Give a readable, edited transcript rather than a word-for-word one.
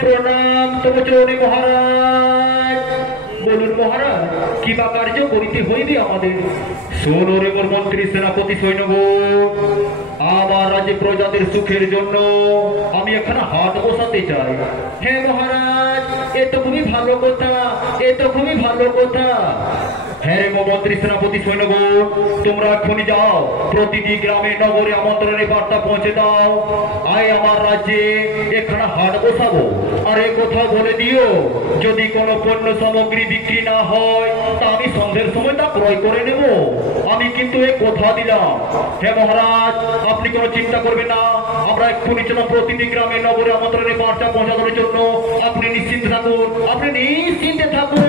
প্রণাম তব চরণে মহারাজ। বলুন মহারাজ, কি বা কার্য করিতে হইবে আমাদের? শোনো রে মোর মন্ত্রী, সেনাপতি, সৈন্যগণ, আমার রাজ্যে প্রজাদের সুখের জন্য আমি এখানে হাট বসাতে চাই। হ্যাঁ মহারাজ, এ তো খুবই ভালো কথা, এ তো খুবই ভালো কথা। হ্যাঁ রে মন্ত্রী, সেনাপতি, সৈন্যগণ, তোমরা এক্ষুনি যাও, প্রতিটি গ্রামে নগরে আমন্ত্রণের বার্তা পৌঁছে দাও, আয় আমার রাজ্যে এখানে হাট বসাবো। আর এ কথা বলে দিও, যদি কোনো পণ্য সামগ্রী বিক্রি না হয় তা আমি সন্ধ্যের সময় তা ক্রয় করে নেব। আমি কিন্তু এ কথা দিলাম। হ্যাঁ মহারাজ, আপনি কোনো চিন্তা করবেন না, আমরা এক্ষুনি চলো প্রতিটি গ্রামে নগরে আমন্ত্রণের বার্তা পৌঁছানোর জন্য। আপনি নিশ্চিন্তে থাকুন, আপনি নিশ্চিন্তে থাকুন।